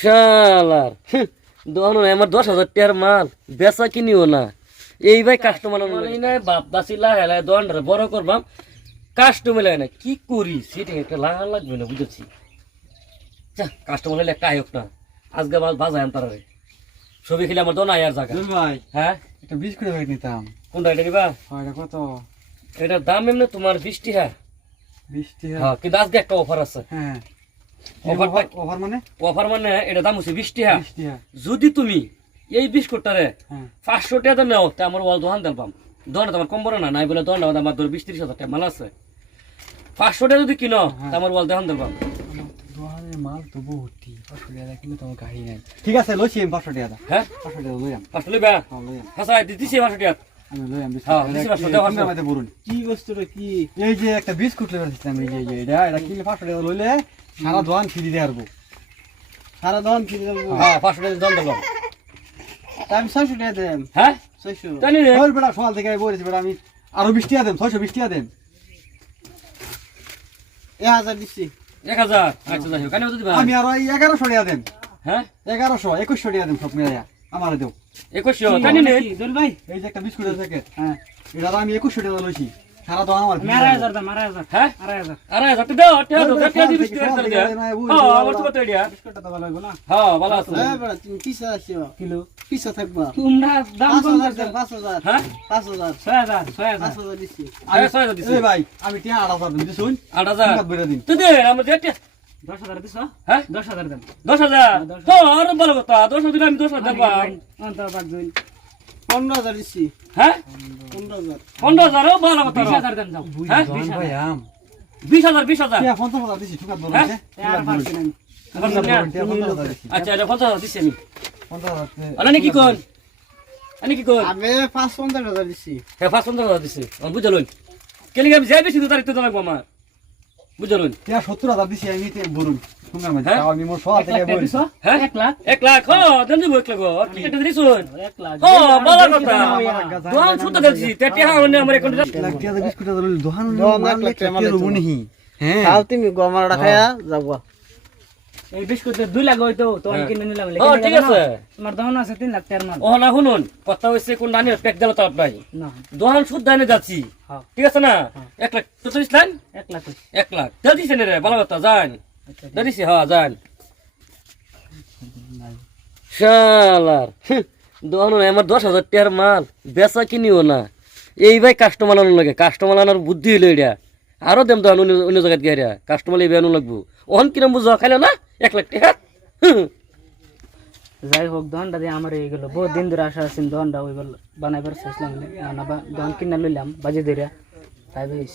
শালার দোকান আমার 10,000 টাকার মাল বেচা কিনিও না। এই ভাই কাস্টমার বাপ দাসিলা হেলায় দোকানটা বড় করবাম, কাস্টমার লাগে না, কি করি সেটা একটা লাগা লাগবে না, বুঝেছি। কাস্টমার হলে একটা আয়োগ না, আজকে বাজায় আনতার ছবি খেলে আমার দোকান আয়ার জায়গা। ভাই হ্যাঁ একটা বিস্কুট ব্যাগ নিতাম। কোনটা এটা নিবা? এটা কত? এটার দাম এমনি তোমার 20 টাকা। 20 টাকা? হ্যাঁ, কিন্তু আজকে একটা অফার আছে। হ্যাঁ, অফার মানে এটা দাম হচ্ছে 20 টাকা। 20 টাকা। যদি তুমি এই বিস্কুটটারে হ্যাঁ 500 টাকা নেও তা আমার ওয়াল দোকান দিলাম, দোকানটা তোমার কম বড় না, নাই বলে দোকানটা আমার ধর 20-30 হাজার টাকা মাল আছে। 500 টাকা যদি কিনো তা আমার ওয়াল দোকান দিলাম। দোকানের মাল তো বহুটি, 500 টাকা কিন্তু তোমার গাড়ি নাই। ঠিক আছে, লইছি আমি 500 টাকা। হ্যাঁ 500 টাকা লইয়াম। 500 লইবা? হ্যাঁ লইয়াম। হ্যাঁ দিছি 500 টাকা। আমি লইয়াম হ্যাঁ, বিস্কুট। দিছি 500 টাকা। আমাদের বলুন কি বস্তুটা কি? এই যে একটা বিস্কুট লইবার দিছিলাম, এই যে এটা কিনলে 500 টাকা লইলে সারা দোকান ফ্রি দিয়ে আসবো। সারা দোকান ফ্রি দেবো। হ্যাঁ 500 টাকা দোকান দিলাম। আমি 600 টাকা দেম। হ্যাঁ 600 জানি রে। ওই বেটা সকাল থেকে বলেছি বেটা, আমি আরো 20 টাকা দেম, 620 টাকা দেম। 1000 দিছি। 1000। আচ্ছা যাই হোক, কেন দিবা? আমি আরো 1100 টাকা দেম। হ্যাঁ 1100 2100 টাকা দেম সব মিলাইয়া আমারে দেও। 2100 জানি নে। দোল ভাই এই যে একটা বিস্কুটের প্যাকেট, হ্যাঁ এটা আমি 2100 টাকা লইছি। সারা দোকান আমার free মারা দেবো। হাজার দাম, মারা হাজার, হ্যাঁ মারা হাজার। আরে যাতে দাও টাকা দাও, টাকা দি 20 টাকা সকাল করে থেকে দাও। নাই, বুঝি হ্যাঁ বাবা। আমার তো কত দিয়া? বিস্কুটটা তো ভালো হইবো না? হ্যাঁ ভালো আছে। বেড়া তুমি কিসা আসছো কিলো কিসা থাকবা তোমরা দাম কম 5,000 করছো। দেন 5,000 হ্যাঁ 5,000 6,000 6,000 5,000 দিছি আরে 6 দিছি। এই ভাই আমি টিয়া 8000 দিন দিছুন। 8000 টাকা বেরা দিন। তুই দে আমার যেটা। 10,000 দিছো? হ্যাঁ 10,000 দেন। 10,000 তো আর ভালো কথা, 10,000 দিলে আমি 10,000 দেব। অন্তর বাদ দিন। 15,000 দিছি হ্যাঁ 15,000 15,000 ও ভালো কথা। 20,000 দেন যাও। হ্যাঁ দোকান ভাই আম 20,000 টিয়া 50,000 দিছি, ঠুকা দোকান হ্যাঁ? আছে। আর পারছি না আমি। এখন না। টিয়া 50,000 দিছি। আচ্ছা এটা 50,000 দিছি আমি। 50,000 আনি কি কোন? আনি কি কোন? আমি 5,50,000 দিছি হ্যাঁ 5,000 দিছি। আমি বুঝলুন। কেলি আমি যাই বেশি তো তারিখ তো লাগবো আমার। বুঝলুন? টিয়া 70,000 দিছি আমি তে বলুন। শুনগার মধ্যে হ্যাঁ? তাও আমি মোর সকাল 1 থেকে লাখ টাকা বলছি। দিছো? হ্যাঁ 1 লাখ? 1 লাখ। হ্যাঁ দেন দিব 1 লাখ। ঠিক আছে দিছুন। 1 লাখ। ও ভালো কথা। হইয়া। দোকান শুতে দিছি। তেটি হ্যাঁ আমার একাউন্টে লাখ টাকা দিয়ে বিস্কুট আর দোকান দোকান মাল 1 লাখ টাকা কে রবো নিহি। হ্যাঁ খাও তুমি গমাড়া খায়া যাবা এই বিস্কুটে 2 লাখ হইতো তো আমি হ্যাঁ। কিনে নিলাম। ও ঠিক আছে। তোমার দাম আছে 3 লাখ টাকার মাল। ও না শুনুন, কথা হইছে কোন দানি প্যাক দিল তো আপনাই। না দোকান শুদ্ধ এনে যাচ্ছি। হ্যাঁ ঠিক আছে না? 1 লাখ 44 লাখ? 1 লাখ হইছে। 1 লাখ। দাও দিছে রে ভালো কথা, যান। আচ্ছা দাও দিছে, হ্যাঁ যান। শালার দোকান আমার 10,000 টাকার মাল বেচা কিনিও না। এই ভাই কাস্টমার আনার লাগে, কাস্টমার আনার বুদ্ধি হইলো এটা। আরো দেম তো অন্য জায়গায় গিয়ে কাস্টমার এই আনো লাগবো। ওহন কিরম বুঝো খাইলো না 1 লাখ টাকা। যাই হোক দোকানটা দিয়ে আমার এই গেল বহুত দিন ধরে আশা আছেন দোকানটা ওই বানাইবার চেষ্টা বানাবা দোকান কিনা লইলাম বাজে ধরে তাই বেশ